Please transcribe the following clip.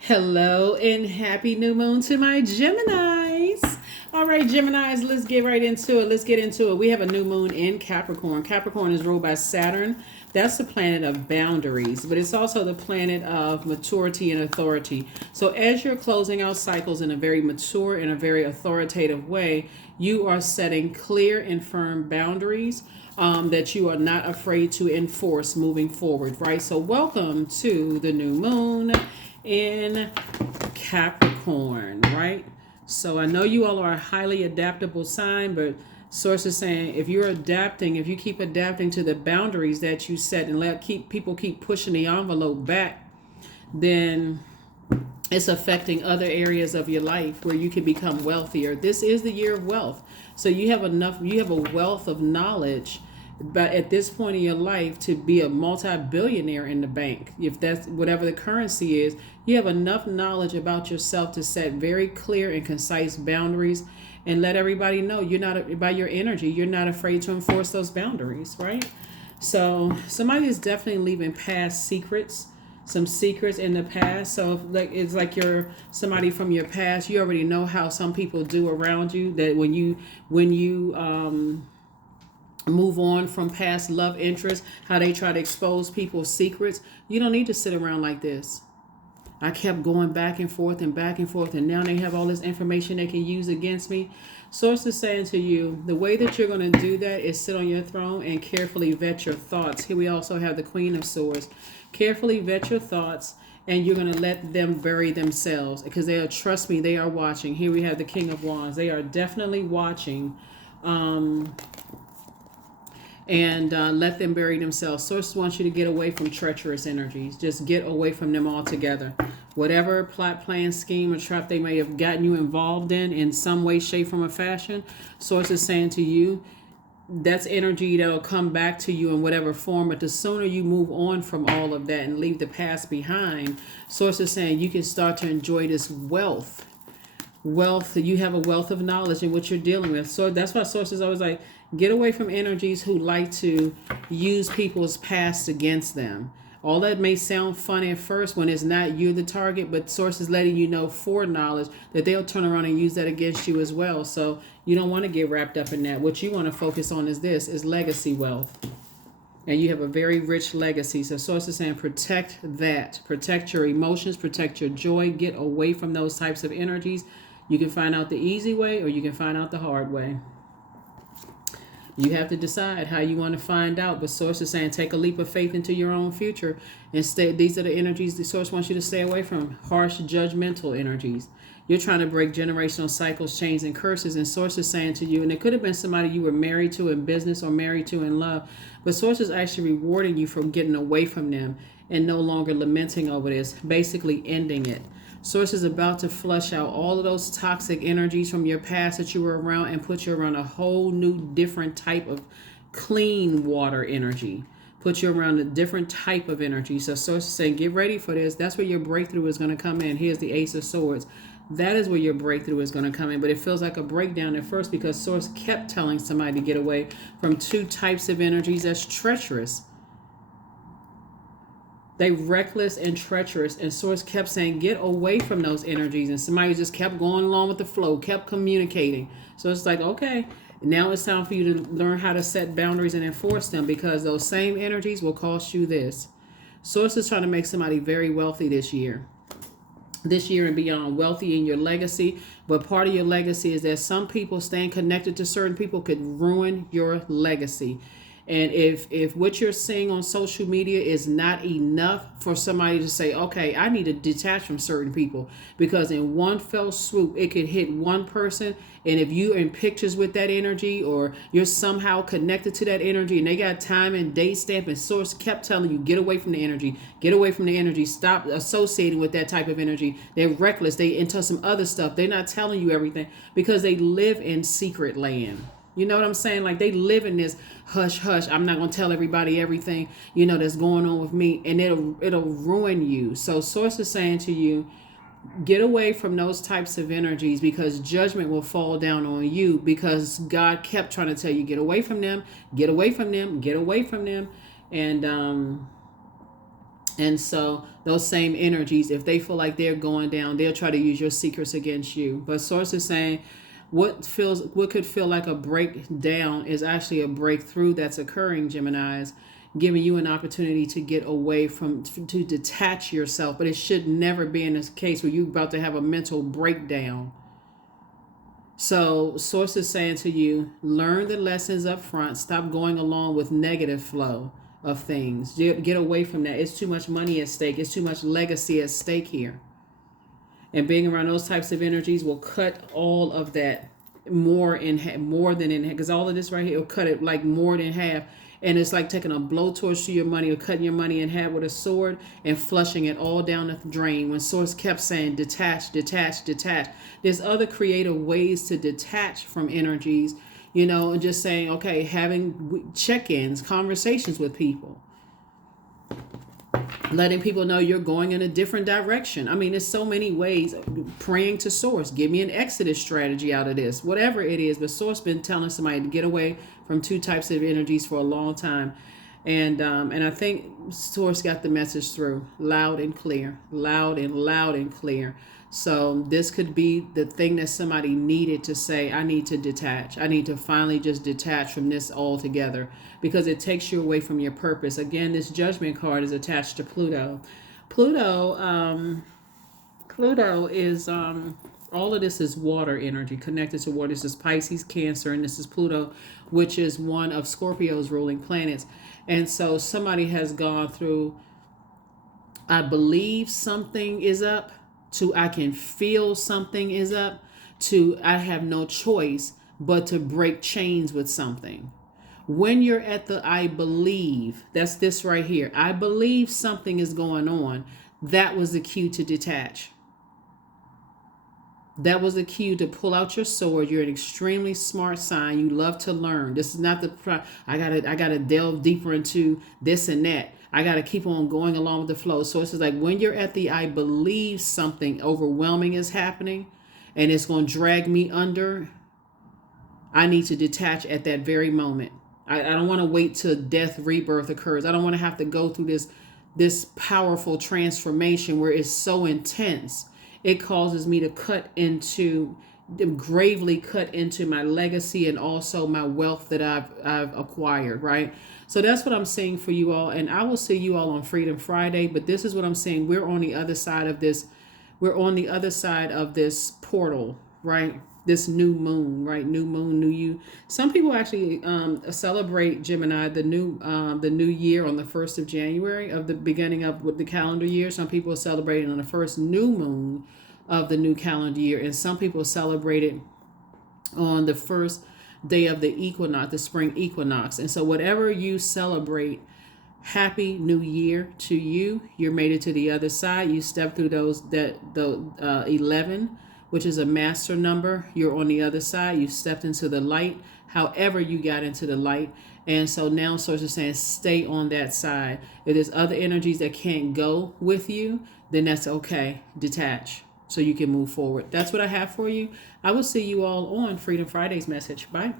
Hello and happy new moon to my Geminis. All right, Geminis, let's get right into it. Let's get into it. We have a new moon in Capricorn. Capricorn is ruled by Saturn. That's the planet of boundaries, but it's also the planet of maturity and authority. So as you're closing out cycles in a very mature and a very authoritative way, you are setting clear and firm boundaries that you are not afraid to enforce moving forward, right? So welcome to the new moon in Capricorn, right? So I know you all are a highly adaptable sign, but source is saying if you're adapting, if you keep adapting to the boundaries that you set and let people keep pushing the envelope back, then it's affecting other areas of your life where you can become wealthier. This is the year of wealth. So you have a wealth of knowledge, but at this point in your life to be a multi-billionaire in the bank, if that's whatever the currency is, you have enough knowledge about yourself to set very clear and concise boundaries and let everybody know you're not, by your energy, you're not afraid to enforce those boundaries, right? So somebody is definitely leaving past secrets, some secrets in the past. So if, like it's like you're somebody from your past, you already know how some people do around you. That when you move on from past love interests, how they try to expose people's secrets. You don't need to sit around like this. I kept going back and forth, and now they have all this information they can use against me. Source is saying to you, the way that you're going to do that is sit on your throne and carefully vet your thoughts. Here we also have the Queen of Swords. Carefully vet your thoughts, and you're going to let them bury themselves because they are, trust me, they are watching. Here we have the King of Wands. They are definitely watching. And let them bury themselves. Source wants you to get away from treacherous energies. Just get away from them altogether. Whatever plot, plan, scheme, or trap they may have gotten you involved in some way, shape, form, or fashion, Source is saying to you, that's energy that'll come back to you in whatever form. But the sooner you move on from all of that and leave the past behind, Source is saying you can start to enjoy this wealth. You have a wealth of knowledge in what you're dealing with. So that's why sources always like get away from energies who like to use people's past against them. All that may sound funny at first when it's not you the target, but sources letting you know foreknowledge that they'll turn around and use that against you as well. So you don't want to get wrapped up in that. What you want to focus on is legacy wealth. And you have a very rich legacy. So source is saying protect that. Protect your emotions, protect your joy, get away from those types of energies. You can find out the easy way or you can find out the hard way. You have to decide how you want to find out. But source is saying take a leap of faith into your own future and stay. These are the energies the source wants you to stay away from. Harsh, judgmental energies. You're trying to break generational cycles, chains, and curses. And source is saying to you, and it could have been somebody you were married to in business or married to in love, but source is actually rewarding you for getting away from them and no longer lamenting over this, basically ending it. Source is about to flush out all of those toxic energies from your past that you were around and put you around a whole new different type of clean water energy. Put you around a different type of energy. So source is saying get ready for this. That's where your breakthrough is going to come in. Here's the Ace of Swords. That is where your breakthrough is going to come in. But it feels like a breakdown at first because source kept telling somebody to get away from two types of energies that's treacherous. They reckless and treacherous, and source kept saying get away from those energies, and somebody just kept going along with the flow, kept communicating. So it's like, okay, now it's time for you to learn how to set boundaries and enforce them because those same energies will cost you this. Source is trying to make somebody very wealthy this year and beyond, wealthy in your legacy. But part of your legacy is that some people staying connected to certain people could ruin your legacy. And if what you're seeing on social media is not enough for somebody to say, okay, I need to detach from certain people, because in one fell swoop, it could hit one person. And if you're in pictures with that energy or you're somehow connected to that energy and they got time and date stamp and source kept telling you, get away from the energy, get away from the energy, stop associating with that type of energy. They're reckless. They into some other stuff. They're not telling you everything because they live in secret land. You know what I'm saying? Like they live in this hush hush. I'm not gonna tell everybody everything, that's going on with me, and it'll ruin you. So source is saying to you, get away from those types of energies because judgment will fall down on you because God kept trying to tell you get away from them, get away from them, get away from them, and And so those same energies, if they feel like they're going down, they'll try to use your secrets against you. But source is saying what could feel like a breakdown is actually a breakthrough that's occurring, Geminis, giving you an opportunity to get away from, to detach yourself. But it should never be in this case where you're about to have a mental breakdown. So source is saying to you, learn the lessons up front. Stop going along with negative flow of things. Get away from that. It's too much money at stake. It's too much legacy at stake here. And being around those types of energies will cut all of that more than in half. Because all of this right here will cut it like more than half. And it's like taking a blowtorch to your money or cutting your money in half with a sword and flushing it all down the drain. When Source kept saying detach, detach, detach. There's other creative ways to detach from energies, and just saying, okay, having check-ins, conversations with people. Letting people know you're going in a different direction. I mean, there's so many ways. Praying to Source. Give me an exodus strategy out of this. Whatever it is. But Source been telling somebody to get away from two types of energies for a long time. And I think Source got the message through loud and clear. Loud and clear. So this could be the thing that somebody needed to say, I need to detach. I need to finally just detach from this altogether, because it takes you away from your purpose. Again, this Judgment card is attached to Pluto. Pluto is, all of this is water energy connected to water. This is Pisces, Cancer, and this is Pluto, which is one of Scorpio's ruling planets. And so somebody has gone through, I believe something is up, to I can feel something is up, to I have no choice but to break chains with something. When you're at the I believe, that's this right here. I believe something is going on. That was the cue to detach. That was the cue to pull out your sword. You're an extremely smart sign. You love to learn. This is not I gotta delve deeper into this and that. I got to keep on going along with the flow. So it's like when you're at the I believe something overwhelming is happening and it's going to drag me under, I need to detach at that very moment. I don't want to wait till death, rebirth occurs. I don't want to have to go through this powerful transformation where it's so intense. It causes me to gravely cut into my legacy and also my wealth that I've acquired, right? So that's what I'm saying for you all. And I will see you all on Freedom Friday. But this is what I'm saying. We're on the other side of this. We're on the other side of this portal, right? This new moon, right? New moon, new you. Some people actually celebrate Gemini, the new year on the 1st of January of the beginning of the calendar year. Some people are celebrating on the first new moon of the new calendar year. And some people celebrate it on the first day of the equinox, the spring equinox. And so whatever you celebrate, happy new year to you. You're made it to the other side. You step through the 11, which is a master number. You're on the other side. You stepped into the light, however you got into the light. And so now Source is saying stay on that side. If there's other energies that can't go with you, then that's okay. Detach so you can move forward. That's what I have for you. I will see you all on Freedom Friday's message. Bye.